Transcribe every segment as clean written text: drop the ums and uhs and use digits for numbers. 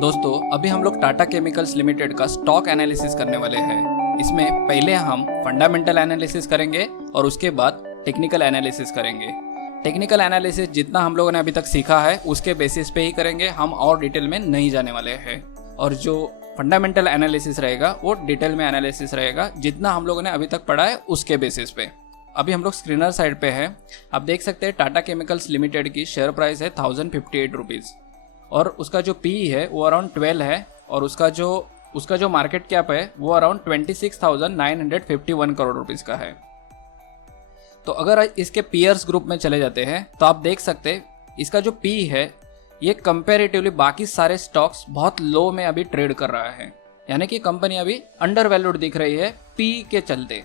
दोस्तों अभी हम लोग टाटा केमिकल्स लिमिटेड का स्टॉक एनालिसिस करने वाले हैं। इसमें पहले हम फंडामेंटल एनालिसिस करेंगे और उसके बाद टेक्निकल एनालिसिस करेंगे। टेक्निकल एनालिसिस जितना हम लोगों ने अभी तक सीखा है उसके बेसिस पे ही करेंगे, हम और डिटेल में नहीं जाने वाले हैं। और जो फंडामेंटल एनालिसिस रहेगा वो डिटेल में एनालिसिस रहेगा, जितना हम लोगों ने अभी तक पढ़ा है उसके बेसिस पे। अभी हम लोग स्क्रीनर साइड पे है, आप देख सकते हैं टाटा केमिकल्स लिमिटेड की शेयर प्राइस है 1058 रुपीज़ और उसका जो पी है वो अराउंड 12 है और उसका जो मार्केट कैप है वो अराउंड 26,951 करोड़ रुपीज़ का है। तो अगर इसके पीयर्स ग्रुप में चले जाते हैं तो आप देख सकते हैं इसका जो पी है ये कंपैरेटिवली बाकी सारे स्टॉक्स बहुत लो में अभी ट्रेड कर रहा है, यानी कि कंपनी अभी अंडर वैल्यूड दिख रही है पी के चलते।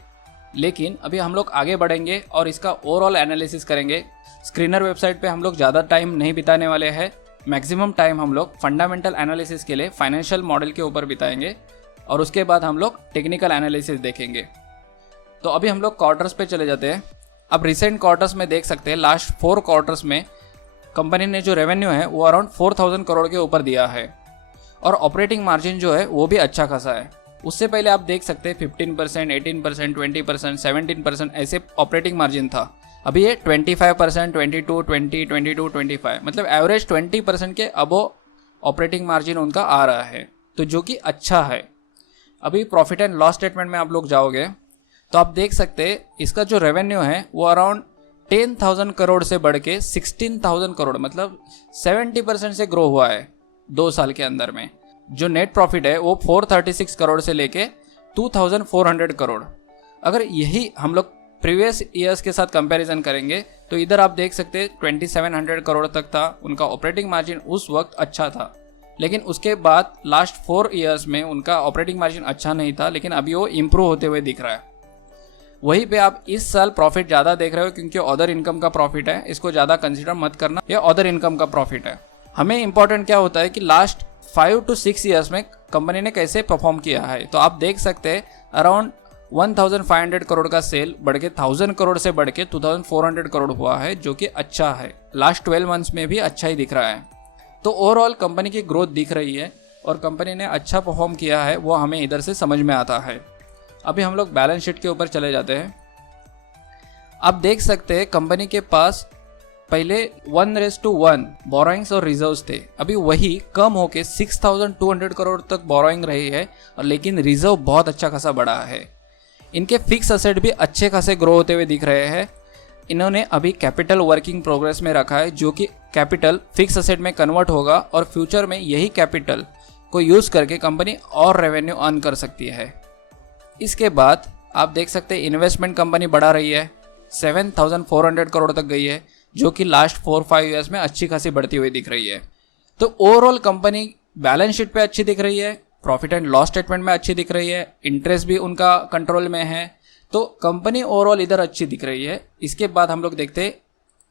लेकिन अभी हम लोग आगे बढ़ेंगे और इसका ओवरऑल एनालिसिस करेंगे। स्क्रीनर वेबसाइट पे हम लोग ज़्यादा टाइम नहीं बिताने वाले हैं, मैक्सिमम टाइम हम लोग फंडामेंटल एनालिसिस के लिए फाइनेंशियल मॉडल के ऊपर बिताएंगे और उसके बाद हम लोग टेक्निकल एनालिसिस देखेंगे। तो अभी हम लोग क्वार्टर्स पे चले जाते हैं। अब रिसेंट क्वार्टर्स में देख सकते हैं लास्ट 4 क्वार्टर्स में कंपनी ने जो रेवेन्यू है वो अराउंड 4,000 करोड़ के ऊपर दिया है और ऑपरेटिंग मार्जिन जो है वो भी अच्छा खासा है। उससे पहले आप देख सकते हैं 15%, 18%, 20%, 17% ऐसे ऑपरेटिंग मार्जिन था। अभी ये 25%, 22, 20, 22, 25 मतलब एवरेज 20% के अबो ऑपरेटिंग मार्जिन उनका आ रहा है, तो जो कि अच्छा है। अभी प्रॉफिट एंड लॉस स्टेटमेंट में आप लोग जाओगे तो आप देख सकते हैं इसका जो रेवेन्यू है वो अराउंड 10,000 करोड़ से बढ़ के 16,000 करोड़ मतलब 70% से ग्रो हुआ है 2 साल के अंदर में। जो नेट प्रॉफिट है वो 436 करोड़ से लेके 2,400 करोड़। अगर यही हम लोग प्रीवियस ईयर्स के साथ कंपैरिजन करेंगे तो इधर आप देख सकते हैं 2,700 करोड़ तक था उनका ऑपरेटिंग मार्जिन, उस वक्त अच्छा था। लेकिन उसके बाद लास्ट 4 ईयर्स में उनका ऑपरेटिंग मार्जिन अच्छा नहीं था, लेकिन अभी वो इम्प्रूव होते हुए दिख रहा है। वहीं पे आप इस साल प्रॉफिट ज़्यादा देख रहे हो क्योंकि अदर इनकम का प्रॉफिट है, इसको ज़्यादा कंसिडर मत करना, ये अदर इनकम का प्रॉफिट है। हमें इंपॉर्टेंट क्या होता है कि लास्ट 5 to 6 ईयर्स में कंपनी ने कैसे परफॉर्म किया है। तो आप देख सकते हैं अराउंड 1,500 करोड़ का सेल बढ़ के 1,000 करोड़ से बढ़ के 2,400 करोड़ हुआ है, जो कि अच्छा है। लास्ट 12 मंथ्स में भी अच्छा ही दिख रहा है। तो ओवरऑल कंपनी की ग्रोथ दिख रही है और कंपनी ने अच्छा परफॉर्म किया है, वो हमें इधर से समझ में आता है। अभी हम लोग बैलेंस शीट के ऊपर चले जाते हैं। आप देख सकते हैं कंपनी के पास पहले 1:1 बोरोइंग्स और रिजर्व्स थे, अभी वही कम होके 6,200 करोड़ तक बोरोइंग रही है और लेकिन रिजर्व बहुत अच्छा खासा बढ़ा है। इनके फिक्स असेट भी अच्छे खासे ग्रो होते हुए दिख रहे हैं। इन्होंने अभी कैपिटल वर्किंग प्रोग्रेस में रखा है, जो कि कैपिटल फिक्स असेट में कन्वर्ट होगा और फ्यूचर में यही कैपिटल को यूज़ करके कंपनी और रेवेन्यू अर्न कर सकती है। इसके बाद आप देख सकते हैं इन्वेस्टमेंट कंपनी बढ़ा रही है, 7,400 करोड़ तक गई है, जो कि लास्ट 4-5 ईयर्स में अच्छी खासी बढ़ती हुई दिख रही है। तो ओवरऑल कंपनी बैलेंस शीट पे अच्छी दिख रही है, प्रॉफिट एंड लॉस स्टेटमेंट में अच्छी दिख रही है, इंटरेस्ट भी उनका कंट्रोल में है, तो कंपनी ओवरऑल इधर अच्छी दिख रही है। इसके बाद हम लोग देखते हैं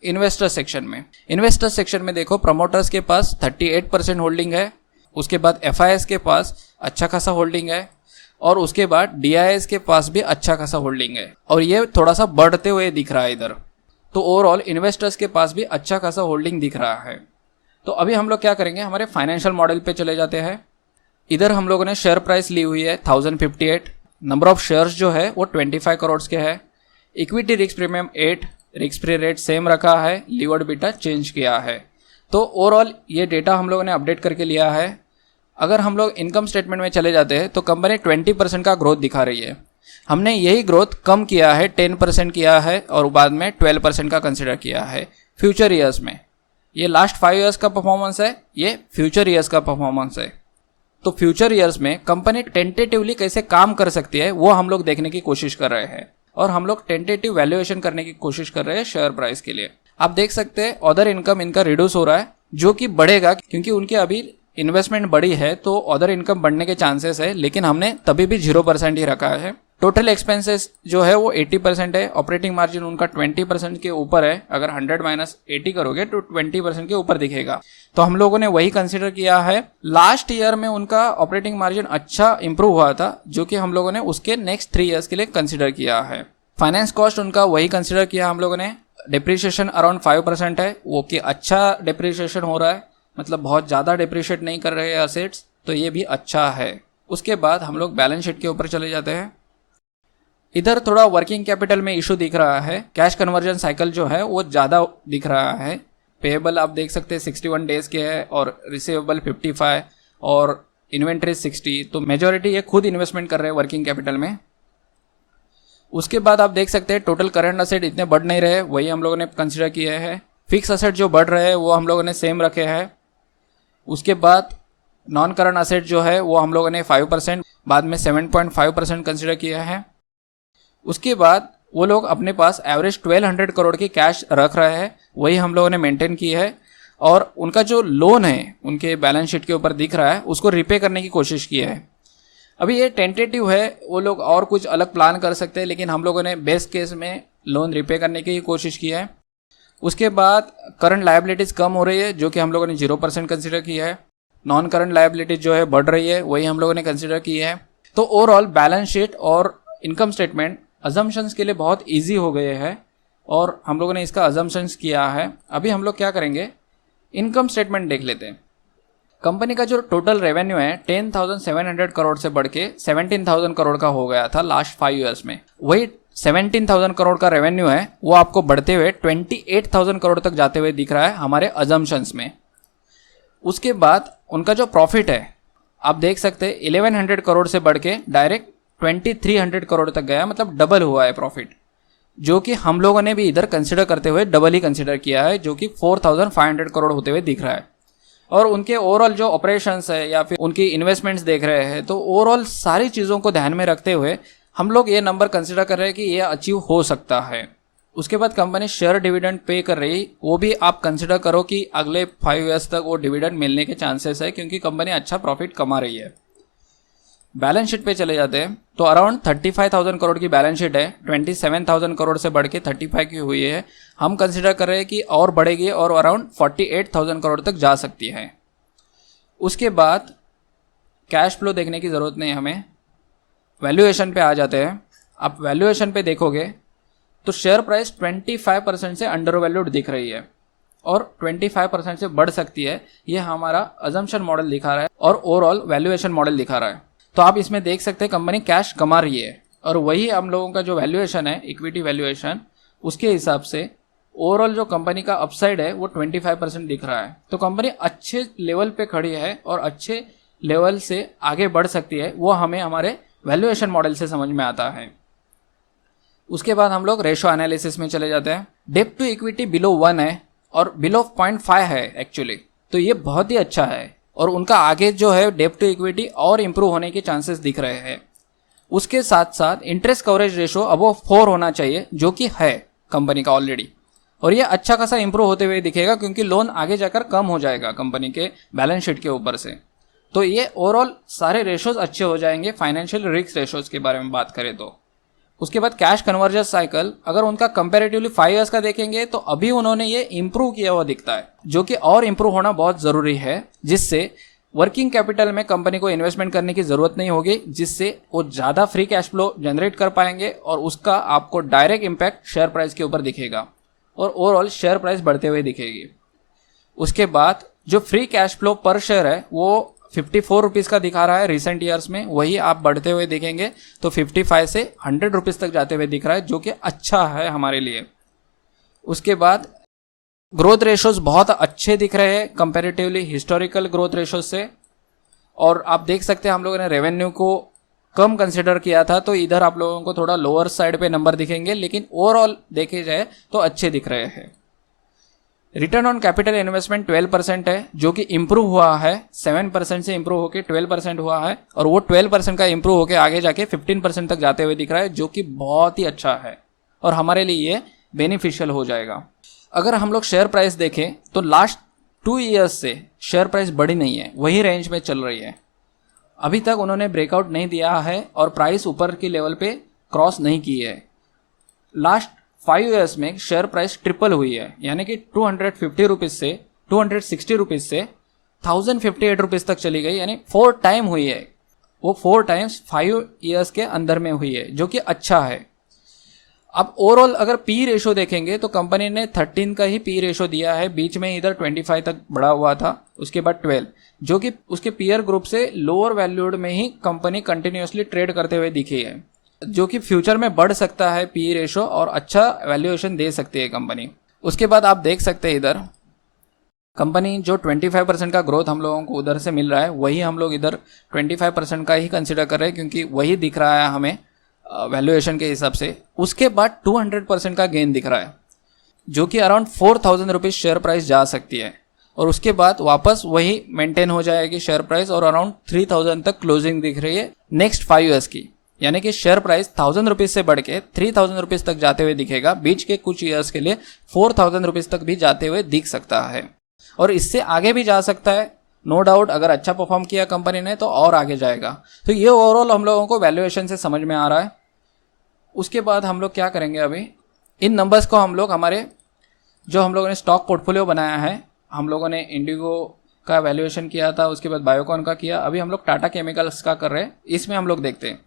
इन्वेस्टर सेक्शन में। इन्वेस्टर सेक्शन में देखो प्रमोटर्स के पास 38% होल्डिंग है, उसके बाद FIS के पास अच्छा खासा होल्डिंग है और उसके बाद DIS के पास भी अच्छा खासा होल्डिंग है और ये थोड़ा सा बढ़ते हुए दिख रहा है इधर। तो ओवरऑल इन्वेस्टर्स के पास भी अच्छा खासा होल्डिंग दिख रहा है। तो अभी हम लोग क्या करेंगे, हमारे फाइनेंशियल मॉडल पे चले जाते हैं। इधर हम लोगों ने शेयर प्राइस ली हुई है 1058, नंबर ऑफ शेयर्स जो है वो 25 करोड़ के है, equity risk premium 8, risk free rate same रखा है, लीवर्ड बीटा चेंज किया है। तो ओवरऑल ये डेटा हम लोगों ने अपडेट करके लिया है। अगर हम लोग इनकम स्टेटमेंट में चले जाते हैं तो कंपनी 20% का ग्रोथ दिखा रही है। हमने यही ग्रोथ कम किया है, 10% किया है और बाद में 12% का कंसिडर किया है फ्यूचर ईयर्स में। ये लास्ट 5 ईयर्स का परफॉर्मेंस है, ये फ्यूचर ईयर्स का परफॉर्मेंस है। तो फ्यूचर ईयर्स में कंपनी टेंटेटिवली कैसे काम कर सकती है वो हम लोग देखने की कोशिश कर रहे हैं और हम लोग टेंटेटिव वैल्यूएशन करने की कोशिश कर रहे हैं शेयर प्राइस के लिए। आप देख सकते हैं अदर इनकम इनका रिड्यूस हो रहा है, जो कि बढ़ेगा क्योंकि उनकी अभी इन्वेस्टमेंट बढ़ी है तो अदर इनकम बढ़ने के चांसेस है, लेकिन हमने तभी भी 0% ही रखा है। टोटल एक्सपेंसेस जो है वो 80% है, ऑपरेटिंग मार्जिन उनका 20% के ऊपर है। अगर 100 माइनस 80 करोगे तो 20% के ऊपर दिखेगा। तो हम लोगों ने वही कंसिडर किया है। लास्ट ईयर में उनका ऑपरेटिंग मार्जिन अच्छा इंप्रूव हुआ था, जो कि हम लोगों ने उसके नेक्स्ट 3 ईयर्स के लिए कंसिडर किया है। फाइनेंस कॉस्ट उनका वही कंसिडर किया हम लोगों ने। डिप्रिसिएशन अराउंड 5% है, वो कि अच्छा डिप्रिसिएशन हो रहा है। मतलब बहुत ज़्यादा डिप्रिशिएट नहीं कर रहे हैं असेट्स, तो ये भी अच्छा है। उसके बाद हम लोग बैलेंस शीट के ऊपर चले जाते हैं। इधर थोड़ा वर्किंग कैपिटल में इशू दिख रहा है, कैश कन्वर्जन साइकिल जो है वो ज़्यादा दिख रहा है। पेएबल आप देख सकते हैं 61 डेज के है और रिसीवेबल 55 और इन्वेंट्री 60, तो मेजॉरिटी ये खुद इन्वेस्टमेंट कर रहे हैं वर्किंग कैपिटल में। उसके बाद आप देख सकते हैं टोटल करंट असेट इतने बढ़ नहीं रहे, वही हम लोगों ने कंसिडर किया है। फिक्स असेट जो बढ़ रहे हैं वो हम लोगों ने सेम रखे हैं। उसके बाद नॉन करंट असेट जो है वो हम लोगों ने 5%, बाद में 7.5% कंसिडर किया है। उसके बाद वो लोग अपने पास एवरेज 1200 करोड़ की कैश रख रहे हैं, वही हम लोगों ने मेंटेन की है। और उनका जो लोन है उनके बैलेंस शीट के ऊपर दिख रहा है उसको रिपे करने की कोशिश की है। अभी ये टेंटेटिव है, वो लोग और कुछ अलग प्लान कर सकते हैं, लेकिन हम लोगों ने बेस्ट केस में लोन रिपे करने की कोशिश की है। उसके बाद करंट लायबिलिटीज़ कम हो रही है, जो कि हम लोगों ने 0% कंसिडर किया है। नॉन करंट लायबिलिटीज जो है बढ़ रही है, वही हम लोगों ने कंसिडर की है। तो ओवरऑल बैलेंस शीट और इनकम स्टेटमेंट अजम्पशंस के लिए बहुत ईजी हो गए हैं और हम लोगों ने इसका अजम्पशंस किया है। अभी हम लोग क्या करेंगे, इनकम स्टेटमेंट देख लेते हैं। कंपनी का जो टोटल रेवेन्यू है 10,700 करोड़ से बढ़ के 17,000 करोड़ का हो गया था लास्ट 5 ईयर्स में। वही 17,000 करोड़ का रेवेन्यू है वो आपको बढ़ते हुए 28,000 करोड़ तक जाते हुए दिख रहा है हमारे अजम्पशंस में। उसके बाद उनका जो प्रॉफिट है आप देख सकते हैं 1100 करोड़ से बढ़ के डायरेक्ट 2300 करोड़ तक गया, मतलब डबल हुआ है प्रॉफिट, जो कि हम लोगों ने भी इधर कंसिडर करते हुए डबल ही कंसिडर किया है, जो कि 4,500 करोड़ होते हुए दिख रहा है। और उनके ओवरऑल जो ऑपरेशंस है या फिर उनकी इन्वेस्टमेंट्स देख रहे हैं, तो ओवरऑल सारी चीज़ों को ध्यान में रखते हुए हम लोग ये नंबर कंसिडर कर रहे हैं कि ये अचीव हो सकता है। उसके बाद कंपनी शेयर डिविडेंड पे कर रही, वो भी आप कंसिडर करो कि अगले 5 ईयर्स तक वो डिविडेंड मिलने के चांसेस है, क्योंकि कंपनी अच्छा प्रॉफिट कमा रही है। बैलेंस शीट पे चले जाते हैं तो अराउंड 35,000 करोड़ की बैलेंस शीट है, 27,000 करोड़ से बढ़ के 35 की हुई है। हम कंसिडर कर रहे हैं कि और बढ़ेगी और अराउंड 48,000 करोड़ तक जा सकती है। उसके बाद कैश फ्लो देखने की ज़रूरत नहीं हमें, वैल्यूएशन पे आ जाते हैं। आप वैल्यूएशन पे देखोगे तो शेयर प्राइस 25% से अंडर वैल्यूड दिख रही है और 25% से बढ़ सकती है, ये हमारा अजम्पशन मॉडल दिखा रहा है और ओवरऑल वैल्यूएशन मॉडल दिखा रहा है। तो आप इसमें देख सकते हैं कंपनी कैश कमा रही है और वही हम लोगों का जो वैल्यूएशन है इक्विटी वैल्यूएशन, उसके हिसाब से ओवरऑल जो कंपनी का अपसाइड है वो 25% दिख रहा है। तो कंपनी अच्छे लेवल पे खड़ी है और अच्छे लेवल से आगे बढ़ सकती है, वो हमें हमारे वैल्यूएशन मॉडल से समझ में आता है। उसके बाद हम लोग रेशो एनालिसिस में चले जाते हैं। डेब्ट टू इक्विटी बिलो 1 है और बिलो 0.5 है एक्चुअली, तो ये बहुत ही अच्छा है और उनका आगे जो है डेब्ट टू इक्विटी और इम्प्रूव होने के चांसेस दिख रहे हैं। उसके साथ साथ इंटरेस्ट कवरेज रेशो अबव 4 होना चाहिए, जो कि है कंपनी का ऑलरेडी, और ये अच्छा खासा इंप्रूव होते हुए दिखेगा क्योंकि लोन आगे जाकर कम हो जाएगा कंपनी के बैलेंस शीट के ऊपर से। तो ये ओवरऑल सारे रेशोज अच्छे हो जाएंगे। फाइनेंशियल रिस्क रेशोज के बारे में बात करें तो उसके बाद कैश कन्वर्जन साइकिल अगर उनका कंपैरेटिवली 5 ईयर्स का देखेंगे तो अभी उन्होंने ये इंप्रूव किया हुआ दिखता है, जो कि और इंप्रूव होना बहुत ज़रूरी है, जिससे वर्किंग कैपिटल में कंपनी को इन्वेस्टमेंट करने की ज़रूरत नहीं होगी, जिससे वो ज़्यादा फ्री कैश फ्लो जनरेट कर पाएंगे और उसका आपको डायरेक्ट इम्पैक्ट शेयर प्राइस के ऊपर दिखेगा और ओवरऑल शेयर प्राइस बढ़ते हुए दिखेगी। उसके बाद जो फ्री कैश फ्लो पर शेयर है वो 54 रुपीज़ का दिखा रहा है रिसेंट ईयर्स में, वही आप बढ़ते हुए दिखेंगे तो 55 से 100 रुपीज़ तक जाते हुए दिख रहा है, जो कि अच्छा है हमारे लिए। उसके बाद ग्रोथ रेशोज बहुत अच्छे दिख रहे हैं कंपैरेटिवली हिस्टोरिकल ग्रोथ रेशोज से, और आप देख सकते हैं हम लोगों ने रेवेन्यू को कम कंसिडर किया था, तो इधर आप लोगों को थोड़ा लोअर साइड पे नंबर दिखेंगे, लेकिन ओवरऑल देखे जाए तो अच्छे दिख रहे हैं। रिटर्न ऑन कैपिटल इन्वेस्टमेंट 12% है, जो कि इम्प्रूव हुआ है, 7% से इम्प्रूव होकर 12% हुआ है और वो 12% का इम्प्रूव होकर आगे जाके 15% तक जाते हुए दिख रहा है, जो कि बहुत ही अच्छा है और हमारे लिए ये बेनिफिशियल हो जाएगा। अगर हम लोग शेयर प्राइस देखें तो लास्ट 2 ईयर्स से शेयर प्राइस बढ़ी नहीं है, वही रेंज में चल रही है। अभी तक उन्होंने ब्रेकआउट नहीं दिया है और प्राइस ऊपर की लेवल पे क्रॉस नहीं की है। लास्ट 5 ईयर्स में शेयर प्राइस ट्रिपल हुई है, यानी कि 250 रुपीज़ से 260 रुपीज़ से 1058 रुपीज़ तक चली गई, यानी 4 टाइम हुई है। वो 4 टाइम्स 5 ईयर्स के अंदर में हुई है, जो कि अच्छा है। अब ओवरऑल अगर पी रेशो देखेंगे तो कंपनी ने 13 का ही पी रेशो दिया है, बीच में इधर 25 तक बढ़ा हुआ था, उसके बाद 12, जो कि उसके पीयर ग्रुप से लोअर वैल्यूड में ही कंपनी कंटिन्यूसली ट्रेड करते हुए दिखी है, जो कि फ्यूचर में बढ़ सकता है पी रेशो और अच्छा वैल्यूएशन दे सकती है कंपनी। उसके बाद आप देख सकते हैं इधर कंपनी जो 25% का ग्रोथ हम लोगों को उधर से मिल रहा है, वही हम लोग इधर 25% का ही कंसिडर कर रहे हैं, क्योंकि वही दिख रहा है हमें वैल्यूएशन के हिसाब से। उसके बाद 200% का गेन दिख रहा है, जो कि अराउंड 4,000 रुपीज़ शेयर प्राइस जा सकती है, और उसके बाद वापस वही मेंटेन हो जाएगी शेयर प्राइस, और अराउंड 3,000 तक क्लोजिंग दिख रही है नेक्स्ट 5 ईयर्स की। यानी कि शेयर प्राइस 1,000 रुपीज़ से बढ़ के 3,000 रुपीज़ तक जाते हुए दिखेगा, बीच के कुछ ईयर्स के लिए 4,000 रुपीज़ तक भी जाते हुए दिख सकता है, और इससे आगे भी जा सकता है नो डाउट। अगर अच्छा परफॉर्म किया कंपनी ने तो और आगे जाएगा। तो ये ओवरऑल हम लोगों को वैल्यूएशन से समझ में आ रहा है। उसके बाद हम लोग क्या करेंगे, अभी इन नंबर्स को हम लोग हमारे जो हम लोगों ने स्टॉक पोर्टफोलियो बनाया है, हम लोगों ने इंडिगो का वैल्यूएशन किया था, उसके बाद बायोकॉन का किया, अभी हम लोग टाटा केमिकल्स का कर रहे हैं। इसमें हम लोग देखते हैं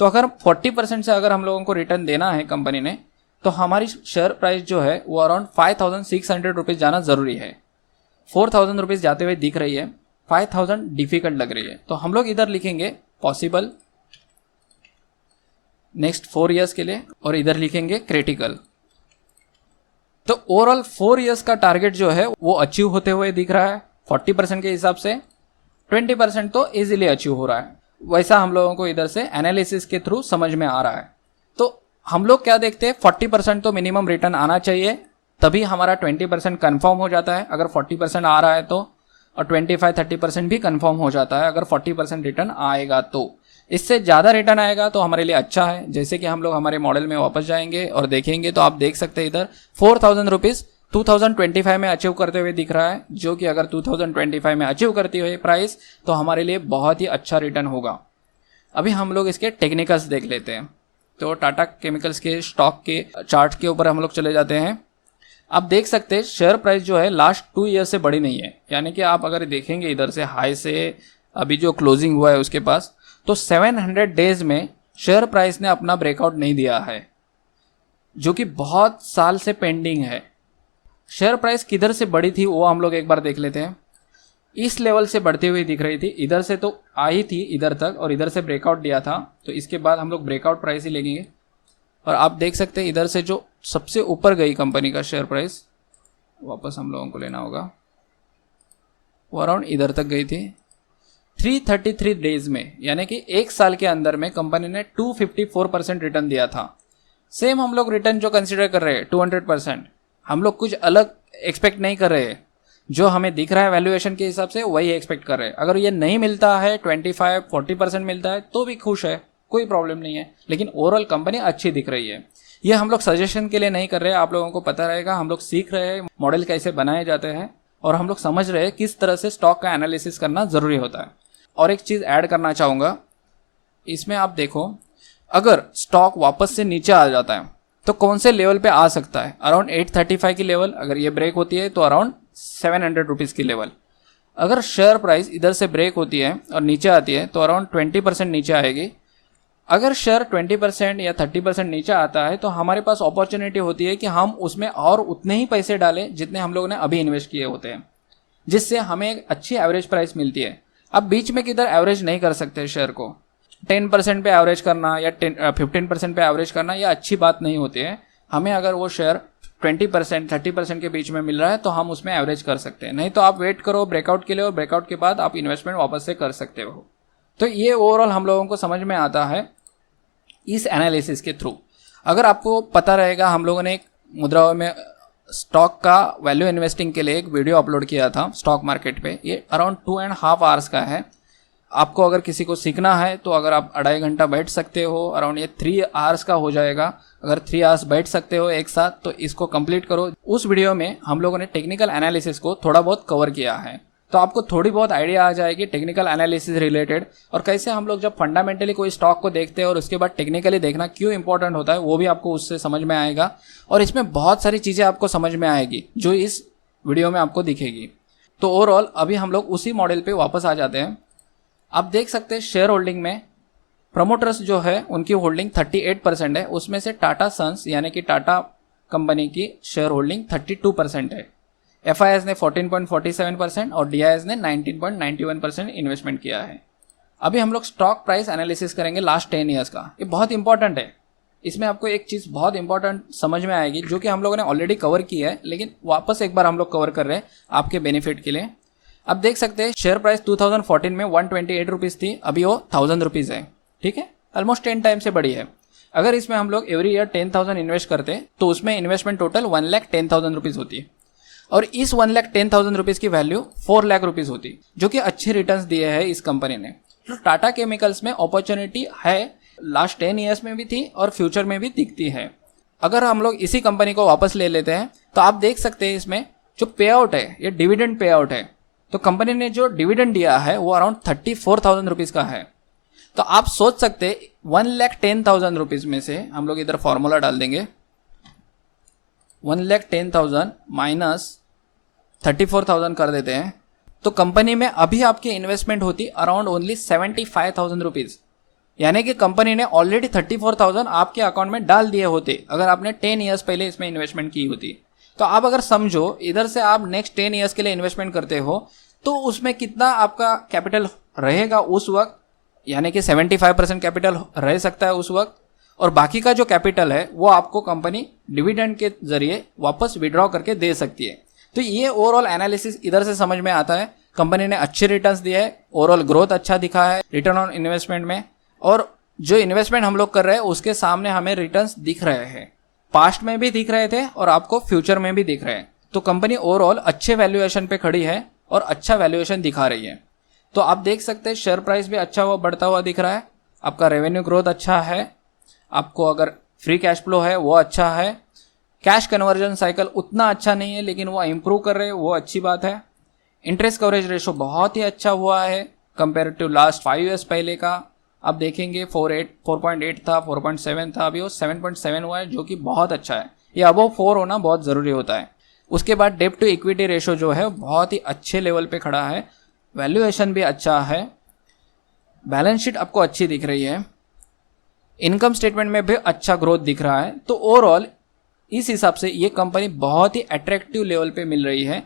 तो अगर 40% से अगर हम लोगों को रिटर्न देना है कंपनी ने, तो हमारी शेयर प्राइस जो है वो अराउंड 5,600 रुपीज़ जाना ज़रूरी है। 4,000 रुपीज़ जाते हुए दिख रही है, 5,000 डिफिकल्ट लग रही है, तो हम लोग इधर लिखेंगे पॉसिबल नेक्स्ट 4 ईयर्स के लिए, और इधर लिखेंगे क्रिटिकल। तो ओवरऑल 4 ईयर्स का टारगेट जो है वो अचीव होते हुए दिख रहा है 40% के हिसाब से, 20% तो इजीली अचीव हो रहा है। वैसा हम लोगों को इधर से एनालिसिस के थ्रू समझ में आ रहा है। तो हम लोग क्या देखते हैं, 40% तो मिनिमम रिटर्न आना चाहिए, तभी हमारा 20% कन्फर्म हो जाता है अगर 40% आ रहा है तो, और 25-30% भी कन्फर्म हो जाता है अगर 40% रिटर्न आएगा तो। इससे ज़्यादा रिटर्न आएगा तो हमारे लिए अच्छा है। जैसे कि हम लोग हमारे मॉडल में वापस जाएंगे और देखेंगे तो आप देख सकते हैं इधर 4,000 रुपीज़ 2025 में अचीव करते हुए दिख रहा है, जो कि अगर 2025 में अचीव करती हुई प्राइस तो हमारे लिए बहुत ही अच्छा रिटर्न होगा। अभी हम लोग इसके टेक्निकल्स देख लेते हैं। तो टाटा केमिकल्स के स्टॉक के चार्ट के ऊपर हम लोग चले जाते हैं। आप देख सकते हैं शेयर प्राइस जो है लास्ट 2 ईयर से बढ़ी नहीं है, यानी कि आप अगर देखेंगे इधर से हाई से अभी जो क्लोजिंग हुआ है उसके पास, तो 700 डेज में शेयर प्राइस ने अपना ब्रेकआउट नहीं दिया है, जो कि बहुत साल से पेंडिंग है। शेयर प्राइस किधर से बढ़ी थी वो हम लोग एक बार देख लेते हैं। इस लेवल से बढ़ती हुई दिख रही थी, इधर से तो आई थी इधर तक, और इधर से ब्रेकआउट दिया था, तो इसके बाद हम लोग ब्रेकआउट प्राइस ही लेंगे। और आप देख सकते हैं इधर से जो सबसे ऊपर गई कंपनी का शेयर प्राइस, वापस हम लोगों को लेना होगा, वो अराउंड इधर तक गई थी 333 डेज में, यानी कि 1 साल के अंदर में कंपनी ने 254% रिटर्न दिया था। सेम हम लोग रिटर्न जो कंसिडर कर रहे हैं 200%, हम लोग कुछ अलग एक्सपेक्ट नहीं कर रहे हैं, जो हमें दिख रहा है वैल्यूएशन के हिसाब से वही एक्सपेक्ट कर रहे हैं। अगर ये नहीं मिलता है 25-40% मिलता है तो भी खुश है, कोई प्रॉब्लम नहीं है, लेकिन ओवरऑल कंपनी अच्छी दिख रही है। ये हम लोग सजेशन के लिए नहीं कर रहे हैं, आप लोगों को पता रहेगा, हम लोग सीख रहे हैं मॉडल कैसे बनाए जाते हैं, और हम लोग समझ रहे हैं किस तरह से स्टॉक का एनालिसिस करना ज़रूरी होता है। और एक चीज़ ऐड करना चाहूँगा, इसमें आप देखो अगर स्टॉक वापस से नीचे आ जाता है तो कौन से लेवल पे आ सकता है, अराउंड 835 की लेवल अगर ये ब्रेक होती है तो अराउंड 700 रुपीज़ की लेवल। अगर शेयर प्राइस इधर से ब्रेक होती है और नीचे आती है तो अराउंड 20% नीचे आएगी। अगर शेयर 20% या 30% नीचे आता है तो हमारे पास अपॉर्चुनिटी होती है कि हम उसमें और उतने ही पैसे डालें जितने हम लोगों ने अभी इन्वेस्ट किए होते हैं, जिससे हमें एक अच्छी एवरेज प्राइस मिलती है। अब बीच में किधर एवरेज नहीं कर सकते शेयर को, 10% पे एवरेज करना या 15% पे एवरेज करना यह अच्छी बात नहीं होती है। हमें अगर वो शेयर 20% 30% के बीच में मिल रहा है तो हम उसमें एवरेज कर सकते हैं, नहीं तो आप वेट करो ब्रेकआउट के लिए, और ब्रेकआउट के बाद आप इन्वेस्टमेंट वापस से कर सकते हो। तो ये ओवरऑल हम लोगों को समझ में आता है इस एनालिसिस के थ्रू। अगर आपको पता रहेगा, हम लोगों ने एक मुद्राओं में स्टॉक का वैल्यू इन्वेस्टिंग के लिए एक वीडियो अपलोड किया था स्टॉक मार्केट पे, ये अराउंड 2.5 आवर्स का है। आपको अगर किसी को सीखना है तो अगर आप 2.5 घंटा बैठ सकते हो, अराउंड ये 3 आवर्स का हो जाएगा। अगर 3 आवर्स बैठ सकते हो एक साथ तो इसको कंप्लीट करो। उस वीडियो में हम लोगों ने टेक्निकल एनालिसिस को थोड़ा बहुत कवर किया है, तो आपको थोड़ी बहुत आइडिया आ जाएगी टेक्निकल एनालिसिस रिलेटेड, और कैसे हम लोग जब फंडामेंटली कोई स्टॉक को देखते हैं और उसके बाद टेक्निकली देखना क्यों इंपॉर्टेंट होता है वो भी आपको उससे समझ में आएगा। और इसमें बहुत सारी चीज़ें आपको समझ में आएगी जो इस वीडियो में आपको दिखेगी। तो ओवरऑल अभी हम लोग उसी मॉडल पे वापस आ जाते हैं। आप देख सकते हैं शेयर होल्डिंग में प्रमोटर्स जो है उनकी होल्डिंग 38% है, उसमें से टाटा सन्स यानी कि टाटा कंपनी की शेयर होल्डिंग 32% है। FIS ने 14.47% और DIS ने 19.91% इन्वेस्टमेंट किया है। अभी हम लोग स्टॉक प्राइस एनालिसिस करेंगे लास्ट 10 ईयर्स का। ये बहुत इंपॉर्टेंट है। इसमें आपको एक चीज़ बहुत इंपॉर्टेंट समझ में आएगी जो कि हम लोगों ने ऑलरेडी कवर की है, लेकिन वापस एक बार हम लोग कवर कर रहे हैं आपके बेनिफिट के लिए। अब देख सकते हैं शेयर प्राइस 2014 में 128 रुपीज़ थी, अभी वो 1000 रुपीज़ है। ठीक है, ऑलमोस्ट 10 टाइम से बढ़ी है। अगर इसमें हम लोग एवरी ईयर 10,000 इन्वेस्ट करते तो उसमें इन्वेस्टमेंट टोटल 1,10,000 रुपीज़ होती, और इस 1,10,000 रुपीज़ की वैल्यू 4 लाख रुपीज़ होती, जो कि अच्छे रिटर्न्स दिए हैं इस कंपनी ने। तो टाटा केमिकल्स में अपॉर्चुनिटी है, लास्ट 10 ईयर्स में भी थी और फ्यूचर में भी दिखती है। अगर हम लोग इसी कंपनी को वापस ले लेते हैं तो आप देख सकते हैं इसमें जो पे आउट है ये डिविडेंड पे आउट है। तो कंपनी ने जो डिविडेंड दिया है वो अराउंड 34,000 रुपीज़ का है। तो आप सोच सकते 1,10,000 रुपीज़ में से हम लोग इधर फॉर्मूला डाल देंगे, 1,10,000 माइनस 34,000 कर देते हैं, तो कंपनी में अभी आपकी इन्वेस्टमेंट होती अराउंड ओनली 75,000 रुपीज़। यानी कि कंपनी ने ऑलरेडी 34,000 आपके अकाउंट में डाल दिए होते अगर आपने 10 ईयर्स पहले इसमें इन्वेस्टमेंट की होती। तो आप अगर समझो इधर से आप नेक्स्ट 10 ईयर्स के लिए इन्वेस्टमेंट करते हो तो उसमें कितना आपका कैपिटल रहेगा उस वक्त, यानी कि 75% कैपिटल रह सकता है उस वक्त, और बाकी का जो कैपिटल है वो आपको कंपनी डिविडेंड के जरिए वापस विड्रॉ करके दे सकती है। तो ये ओवरऑल एनालिसिस इधर से समझ में आता है। कंपनी ने अच्छे रिटर्न्स दिए है, ओवरऑल ग्रोथ अच्छा दिखा है रिटर्न ऑन इन्वेस्टमेंट में, और जो इन्वेस्टमेंट हम लोग कर रहे हैं उसके सामने हमें रिटर्न्स दिख रहे हैं, पास्ट में भी दिख रहे थे और आपको फ्यूचर में भी दिख रहे हैं। तो कंपनी ओवरऑल अच्छे वैल्यूएशन पे खड़ी है और अच्छा वैल्यूएशन दिखा रही है। तो आप देख सकते हैं शेयर प्राइस भी अच्छा हुआ बढ़ता हुआ दिख रहा है, आपका रेवेन्यू ग्रोथ अच्छा है, आपको अगर फ्री कैश फ्लो है वो अच्छा है, कैश कन्वर्जन साइकिल उतना अच्छा नहीं है लेकिन वो इम्प्रूव कर रहे हैं, वो अच्छी बात है। इंटरेस्ट कवरेज रेशो बहुत ही अच्छा हुआ है कंपेयर टू लास्ट 5 ईयर्स पहले का। आप देखेंगे 4.8 था, 4.7 था, अभी वो 7.7 हुआ है, जो कि बहुत अच्छा है। ये अबव 4 होना बहुत ज़रूरी होता है। उसके बाद डेब्ट टू इक्विटी रेशो जो है बहुत ही अच्छे लेवल पे खड़ा है, वैल्यूएशन भी अच्छा है, बैलेंस शीट आपको अच्छी दिख रही है, इनकम स्टेटमेंट में भी अच्छा ग्रोथ दिख रहा है। तो ओवरऑल इस हिसाब से ये कंपनी बहुत ही अट्रैक्टिव लेवल पे मिल रही है।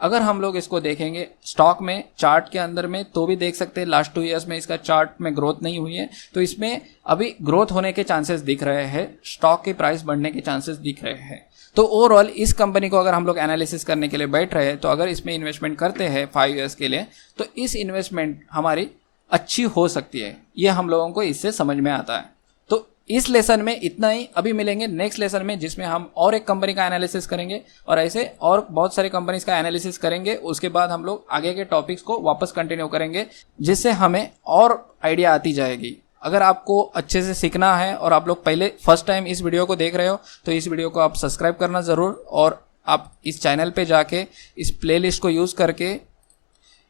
अगर हम लोग इसको देखेंगे स्टॉक में चार्ट के अंदर में तो भी देख सकते हैं लास्ट 2 ईयर्स में इसका चार्ट में ग्रोथ नहीं हुई है, तो इसमें अभी ग्रोथ होने के चांसेस दिख रहे हैं, स्टॉक के प्राइस बढ़ने के चांसेस दिख रहे हैं। तो ओवरऑल इस कंपनी को अगर हम लोग एनालिसिस करने के लिए बैठ रहे हैं तो अगर इसमें इन्वेस्टमेंट करते हैं 5 ईयर्स के लिए तो इस इन्वेस्टमेंट हमारी अच्छी हो सकती है, ये हम लोगों को इससे समझ में आता है। तो इस लेसन में इतना ही, अभी मिलेंगे नेक्स्ट लेसन में जिसमें हम और एक कंपनी का एनालिसिस करेंगे और ऐसे और बहुत सारी कंपनीज का एनालिसिस करेंगे। उसके बाद हम लोग आगे के टॉपिक्स को वापस कंटिन्यू करेंगे जिससे हमें और आइडिया आती जाएगी। अगर आपको अच्छे से सीखना है और आप लोग पहले फर्स्ट टाइम इस वीडियो को देख रहे हो तो इस वीडियो को आप सब्सक्राइब करना ज़रूर, और आप इस चैनल पे जाके इस प्लेलिस्ट को यूज़ करके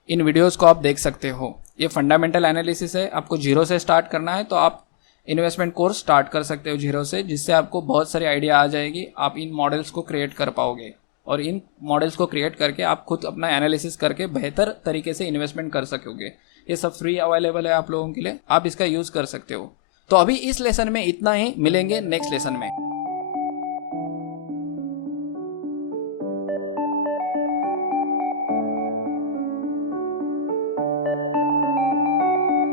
इन वीडियोज़ को आप देख सकते हो। ये फंडामेंटल एनालिसिस है, आपको जीरो से स्टार्ट करना है तो आप इन्वेस्टमेंट कोर्स स्टार्ट कर सकते हो जीरो से, जिससे आपको बहुत सारी आइडिया आ जाएगी, आप इन मॉडल्स को क्रिएट कर पाओगे और इन मॉडल्स को क्रिएट करके आप खुद अपना एनालिसिस करके बेहतर तरीके से इन्वेस्टमेंट कर सकोगे। ये सब फ्री अवेलेबल है आप लोगों के लिए, आप इसका यूज़ कर सकते हो। तो अभी इस लेसन में इतना ही, मिलेंगे नेक्स्ट लेसन में।